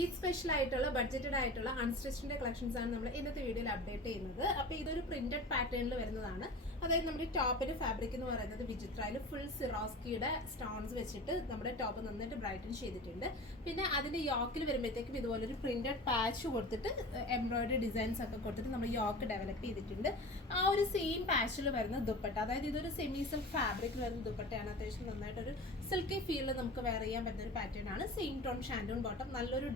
Eid special ആയിട്ടുള്ള budgeted ആയിട്ടുള്ള അൺസ്റ്റിച്ചിന്റെ collections ആണ് നമ്മൾ ഇന്നത്തെ വീഡിയോയിൽ അപ്ഡേറ്റ് ചെയ്യുന്നത്. അപ്പോൾ ഇതൊരു പ്രിന്റഡ് പാറ്റേണിൽ വരുന്നതാണ്. അതായത് നമ്മുടെ ടോപ്പിന്റെ ഫാബ്രിക് എന്ന് പറയുന്നത് വിചിത്രയിൽ ഫുൾ സിറോസ്കിയുടെ സ്റ്റോൺസ് വെച്ചിട്ട് നമ്മുടെ ടോപ്പ് നന്നായിട്ട് ബ്രൈറ്റൻ ചെയ്തിട്ടുണ്ട്. പിന്നെ അതിന്റെ യോക്കിൽ വരുമ്പോഴത്തേക്കും ഇതുപോലെ ഒരു പ്രിന്റഡ് പാച്ച് കൊടുത്തിട്ട് എംബ്രോയിഡറി ഡിസൈൻസ് ഒക്കെ കൊടുത്തിട്ട് നമ്മൾ യോക്ക് ഡെവലപ്പ് ചെയ്തിട്ടുണ്ട്. ആ ഒരു സെയിം പാച്ചിൽ വരുന്ന ദുപ്പട്ട, അതായത് ഇതൊരു സെമി സിൽക്ക് ഫാബ്രിക്കിൽ വരുന്ന ദുപ്പട്ടയാണ്. അത്യാവശ്യം നന്നായിട്ടൊരു സിൽക്കി ഫീലിൽ നമുക്ക് വെയർ ചെയ്യാൻ പറ്റുന്ന ഒരു പാറ്റേൺ ആണ്. സെയിം ടോൺ ഷാൻഡൂൺ ബോട്ടം, നല്ലൊരു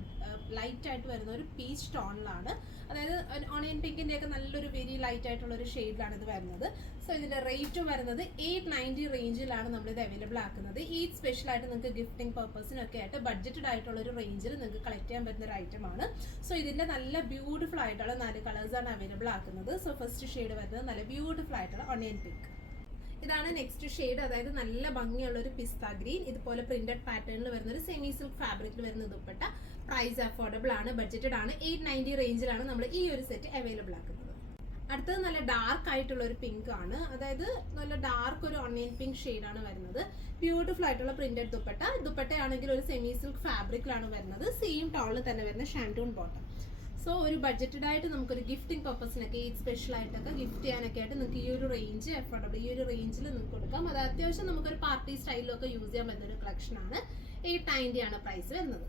ലൈറ്റ് ആയിട്ട് വരുന്ന ഒരു പീച്ച് ടോണിലാണ്. അതായത് ഓണിയൻ പിങ്കിന്റെ ഒക്കെ നല്ലൊരു വെരി ലൈറ്റ് ആയിട്ടുള്ള ഒരു ഷെയ്ഡിലാണ് ഇത് വരുന്നത്. സോ ഇതിന്റെ റേറ്റ് വരുന്നത് 890 റേഞ്ചിലാണ് നമ്മൾ ഇത് അവൈലബിൾ ആക്കുന്നത്. ഈ സ്പെഷ്യൽ ആയിട്ട് നിങ്ങൾക്ക് ഗിഫ്റ്റിംഗ് പർപ്പസിനൊക്കെ ആയിട്ട് ബഡ്ജറ്റഡ് ആയിട്ടുള്ള ഒരു റേഞ്ചിൽ നിങ്ങൾക്ക് കളക്ട് ചെയ്യാൻ പറ്റുന്ന ഒരു ഐറ്റം ആണ്. സോ ഇതിന്റെ നല്ല ബ്യൂട്ടിഫുൾ ആയിട്ടുള്ള 4 കളേഴ്സ് ആണ് അവൈലബിൾ ആക്കുന്നത്. സോ ഫസ്റ്റ് ഷെയ്ഡ് വരുന്നത് നല്ല ബ്യൂട്ടിഫുൾ ആയിട്ടുള്ള ഓണിയൻ പിങ്ക്. ഇതാണ് നെക്സ്റ്റ് ഷെയ്ഡ്, അതായത് നല്ല ഭംഗിയുള്ള ഒരു പിസ്ത ഗ്രീൻ. ഇതുപോലെ പ്രിന്റഡ് പാറ്റേണിൽ വരുന്ന ഒരു സെമി സിൽക്ക് ഫാബ്രിക്കിൽ വരുന്ന ദുപ്പട്ട. പ്രൈസ് അഫോർഡബിൾ ആണ്, ബഡ്ജറ്റഡ് ആണ്. 890 റേഞ്ചിലാണ് നമ്മൾ ഈ ഒരു സെറ്റ് അവൈലബിൾ ആക്കുന്നത്. അടുത്തത് നല്ല ഡാർക്ക് ആയിട്ടുള്ള ഒരു പിങ്ക് ആണ്, അതായത് നല്ല ഡാർക്ക് ഒരു ഓണിയൻ പിങ്ക് ഷെയ്ഡാണ് വരുന്നത്. ബ്യൂട്ടിഫുൾ ആയിട്ടുള്ള പ്രിന്റഡ് ദുപ്പട്ട. ദുപ്പട്ടയാണെങ്കിൽ ഒരു സെമി സിൽക്ക് ഫാബ്രിക്കിലാണ് വരുന്നത്. സെയിം ടോണിൽ തന്നെ വരുന്ന ഷാൻഡൂൺ ബോട്ടം. സോ ഒരു ബഡ്ജറ്റഡ് ആയിട്ട് നമുക്കൊരു ഗിഫ്റ്റിംഗ് പർപ്പസിനൊക്കെ ഈ സ്പെഷ്യൽ ആയിട്ടൊക്കെ ഗിഫ്റ്റ് ചെയ്യാനൊക്കെ ആയിട്ട് നിങ്ങൾക്ക് ഈ ഒരു റേഞ്ച് അഫോർഡബിൾ, ഈ ഒരു റേഞ്ചിൽ നിങ്ങൾക്ക് കൊടുക്കാം. അത് അത്യാവശ്യം നമുക്കൊരു പാർട്ടി സ്റ്റൈലിലൊക്കെ യൂസ് ചെയ്യാൻ പറ്റുന്ന ഒരു കളക്ഷൻ ആണ്. 890 ആണ് പ്രൈസ് വരുന്നത്.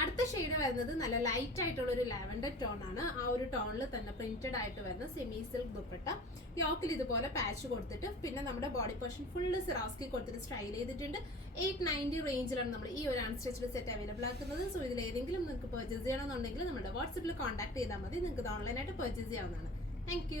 അടുത്ത ഷെയ്ഡ് വരുന്നത് നല്ല ലൈറ്റ് ആയിട്ടുള്ള ഒരു ലാവൻഡർ ടോൺ ആണ്. ആ ഒരു ടോണിൽ തന്നെ പ്രിന്റഡ് ആയിട്ട് വരുന്ന സെമി സിൽക്ക് ദുപ്പട്ട. യോക്കിൽ ഇതുപോലെ പാച്ച് കൊടുത്തിട്ട് പിന്നെ നമ്മുടെ ബോഡി പോർഷൻ ഫുള്ള് സിറാസ്കി കൊടുത്തിട്ട് സ്റ്റൈൽ ചെയ്തിട്ടുണ്ട്. 890 റേഞ്ചിലാണ് നമ്മൾ ഈ ഒരു അൺസ്റ്റിച്ച്ഡ് സെറ്റ് അവൈലബിൾ ആക്കുന്നത്. സോ ഇതിൽ ഏതെങ്കിലും നിങ്ങൾക്ക് പർച്ചേസ് ചെയ്യണമെന്നുണ്ടെങ്കിൽ നമ്മുടെ വാട്സപ്പിൽ കോൺടാക്ട് ചെയ്താൽ മതി. നിങ്ങൾക്ക് ഇത് ഓൺലൈനായിട്ട് പർച്ചേസ് ചെയ്യാവുന്നതാണ്. താങ്ക്